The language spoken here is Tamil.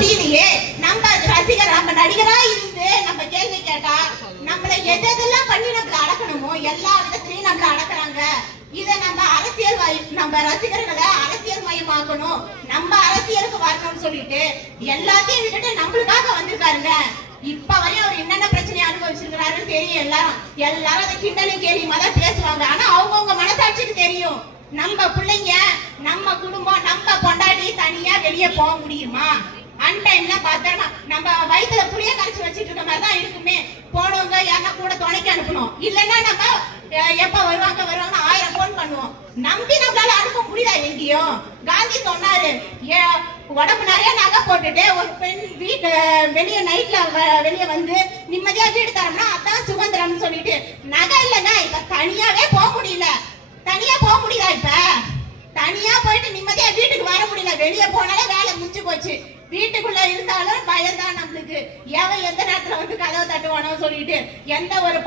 முடியலையே. நம்ம ரசிகர், நம்ம நடிகரா இருந்து நம்ம கேள்வி கேட்டா நம்மள எதெல்லாம் பண்ணி நம்மள அடக்கணுமோ எல்லா விதத்திலையும் நம்மள அடக்குறாங்க. இத நம்ம நம்ம ரசிகர்களை அரசியல் மயமாக்கணும், நம்ம அரசியலுக்கு வரணும்னு சொல்லிட்டு எல்லாத்தையும் விட்டுட்டு நம்மளுக்காக வந்திருக்காருங்க. இப்ப வரையும் அவர் என்னென்ன பிரச்சனை அனுபவிச்சிருக்கிறாருன்னு தெரியும். எல்லாரும் அதை கிண்டலும் கேள்வியுமா தான் பேசுவாங்க. ஆனா அவங்கவுங்க மனசாட்சிக்கு தெரியும், நம்ம பிள்ளைங்க, நம்ம குடும்பம், நம்ம பொண்டாட்டி தனியா வெளியே போக முடியுமா? அன்டைம்ல பார்த்தா நம்ம வயிற்றுல புளிய கரைச்சி வச்சிட்டு இருக்க மாதிரி தான் இருக்குமே. போனவங்க யாரா கூட துணைக்கு அனுப்பணும், இல்லைன்னா நம்ம எப்ப வருவாங்க 1000 போன் பண்ணுவோம். நம்பி நம்மளால அனுப்ப முடியல எங்கேயும். காந்தி சொன்னாரு, உடம்பு நிறைய நகை போட்டுட்டு ஒரு பெண் வெளியே நைட்ல வெளியே வந்து நிம்மதியா வீடு தரோம்னா அதான் சுதந்திரம்னு சொல்லிட்டு நகை இல்லைங்க. இப்ப தனியாவே போக முடியல. இப்ப தனியா போயிட்டு நிம்மதியா வீட்டுக்கு வர முடியல. வெளியே போனாலே வேலை முடிஞ்சு போச்சு. வீட்டுக்குள்ள இருந்தாலும் பயம்தான் நம்மளுக்கு. எவன் எந்த நேரத்துல வந்து கதவை தட்டுவானோ சொல்லிட்டு எந்த ஒரு